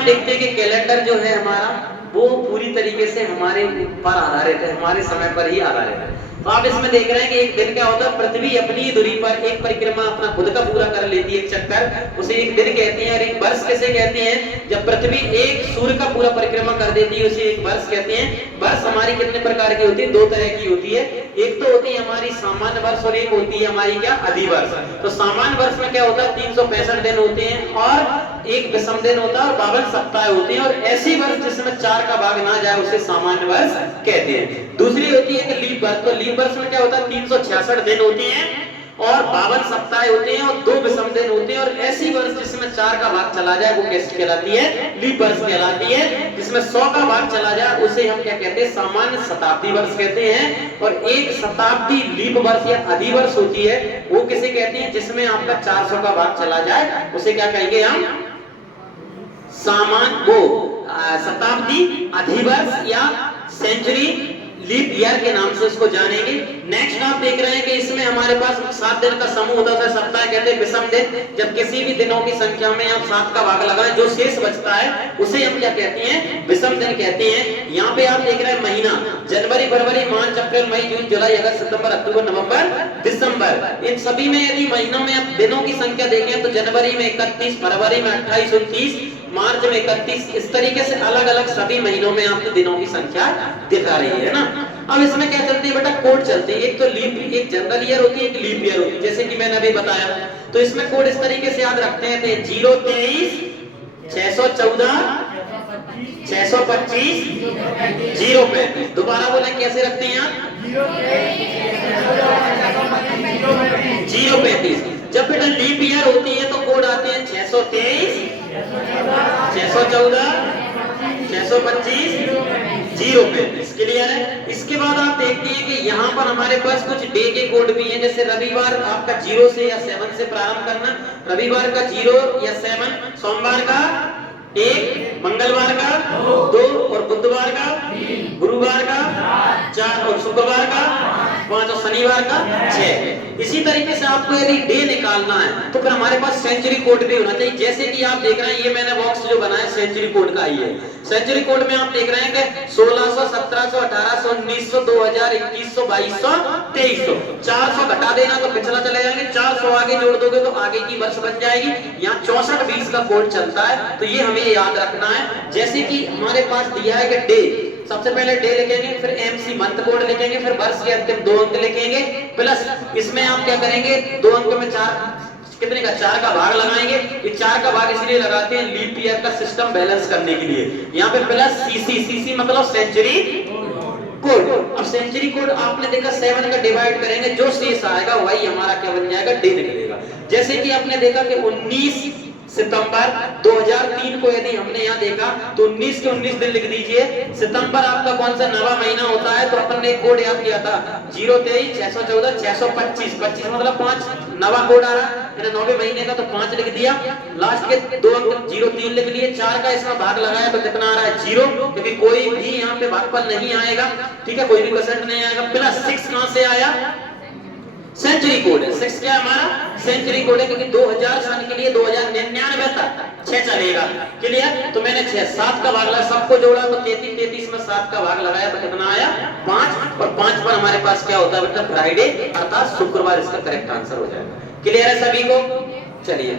आप देखते हैं कि कैलेंडर जो है हमारा वो पूरी तरीके से हमारे पर आधारित है, हमारे समय पर ही आधारित है। तो आप इसमें देख रहे हैं कि एक दिन क्या होता है, पृथ्वी अपनी दूरी पर एक परिक्रमा अपना खुद का पूरा कर लेती है, एक चक्कर, उसे एक दिन कहते हैं। और एक वर्ष कैसे कहते हैं, जब पृथ्वी एक सूर्य का पूरा परिक्रमा कर देती है उसे एक वर्ष कहते हैं। वर्ष हमारी कितने प्रकार की होती है, दो तरह की होती है। एक तो होती है हमारी सामान्य वर्ष और एक होती है हमारी क्या, अधिवर्ष। तो सामान्य वर्ष में क्या होता है, 365 दिन होते हैं और एक विषम दिन होता है और 52 सप्ताह होते हैं। और ऐसी वर्ष जिसमें 4 का भाग ना जाए उसे सामान्य वर्ष कहते हैं। दूसरी होती है कि लीप वर्ष। तो लीप वर्ष में क्या होता है, 366 दिन होते हैं और 52 सप्ताह होते हैं और 2 विषम दिन होते हैं। और ऐसी वर्ष जिसमें 4 का भाग चला जाए वो कैसी कहलाती है, लीप वर्ष कहलाती है। जिसमें 100 का भाग चला जाए उसे हम क्या कहते हैं, सामान्य शताब्दी वर्ष कहते हैं। और एक शताब्दी लीप वर्ष या अधिवर्ष होती है, वो किसे कहते हैं, जिसमें आपका 400 का भाग चला जाए उसे क्या कहेंगे हम, सामान्य वो शताब्दी अधिवर्ष या सेंचुरी लीप ईयर के नाम से इसको जानेंगे। नेक्स्ट आप देख रहे हैं कि इसमें हमारे पास 7 दिन का समूह होता है, सप्ताह कहते हैं विषम दिन। जब किसी भी दिनों की संख्या में आप 7 का भाग लगाएं, जो शेष बचता है उसे हम क्या कहते हैं, विषम दिन कहते हैं। यहाँ पे आप देख रहे हैं महीना, जनवरी फरवरी मार्च अप्रैल मई जून जुलाई अगस्त सितंबर अक्टूबर नवंबर दिसंबर। इन सभी में यदि महीनों में आप दिनों की संख्या देखें तो जनवरी में 31, फरवरी में 28, 29, मार्च में 31, इस तरीके से अलग अलग सभी महीनों में आपको दिनों की संख्या दिखा रही है ना। अब इसमें क्या चलती है बेटा, कोड चलती है। एक तो लीप, एक जनरल ईयर होती है, एक लीप ईयर होती है, जैसे कि मैंने अभी बताया। तो इसमें कोड इस तरीके से याद रखते हैं, 023 614 625 035। दोबारा बोलें, कैसे रखते हैं आप, 035। जब बेटा लीप ईयर होती है तो कोड आते हैं 623 614 625 035। क्लियर है। इसके बाद आप देखते हैं कि यहाँ पर हमारे पास कुछ डे के कोड भी हैं, जैसे रविवार आपका 0 से या 7 से प्रारंभ करना, रविवार का 0 या 7, सोमवार का 1, मंगलवार का 2 और बुधवार का 3, गुरुवार का 4 और शुक्रवार का 5 और शनिवार का 6। इसी तरीके से आपको यदि डे निकालना है तो फिर हमारे पास सेंचुरी कोड भी होना चाहिए। जैसे कि आप देख रहे हैं, ये मैंने बॉक्स जो बनाया सेंचुरी कोड का ही है। सेंचुरी कोड में आप देख रहे हैं कि 1600, 1700, 1800, 1900, 2000, 2100, 2200, 2300। 400 घटा देना तो पिछला चले जाएंगे, 400 आगे जोड़ दोगे तो आगे की वर्ष बन जाएगी। यहाँ 64-20 का कोड चलता है, तो ये हमें याद रखना है। जैसे कि हमारे पास दिया है कि डे, सबसे पहले डे लिखेंगे, फिर एमसी मंथ कोड लिखेंगे, फिर वर्ष के अंतिम 2 अंक लिखेंगे, प्लस इसमें आप क्या करेंगे, 2 अंक में 4 कितने का, 4 का भाग लगाएंगे। ये 4 का भाग इसलिए लगाते हैं लीप ईयर का सिस्टम बैलेंस करने के लिए। यहाँ पे प्लस सीसी मतलब सेंचुरी कोड। अब सेंचुरी कोड आपने देखा 7 का डिवाइड करेंगे, जो शेष आएगा वही हमारा क्या बन जाएगा, डे निकलेगा। जैसे कि आपने देखा कि 19 सितंबर 2003 को यदि हमने यहाँ देखा तो 19 के 19 दिन लिख दीजिए। सितंबर आपका कौन सा नवा महीना होता है, तो अपन ने कोड याद किया था 023 614 625। 25 मतलब 5, नवा कोड आ रहा है 9वें महीने का, तो 5 लिख दिया। लास्ट के 2 अंक 03 लिख लिए। 4 का इसका भाग लगाया तो कितना आ रहा है, 0, क्योंकि कोई भी यहाँ पे भागफल नहीं आएगा, ठीक है, कोई भी परसेंट नहीं आएगा। प्लस 6 कहां से आया, सेंचुरी कोड है। 6 क्या हमारा सेंचुरी कोड है, क्योंकि 2000 साल के लिए 2099 तक 6 चलेगा। क्लियर। तो मैंने 6 7 का भाग लगाया, सबको जोड़ा तो 33 में 7 का भाग लगाया तो कितना आया, 5। और 5 पर हमारे पास क्या होता है बेटा, फ्राइडे अर्थात शुक्रवार इसका करेक्ट आंसर हो जाएगा। क्लियर है सभी को। चलिए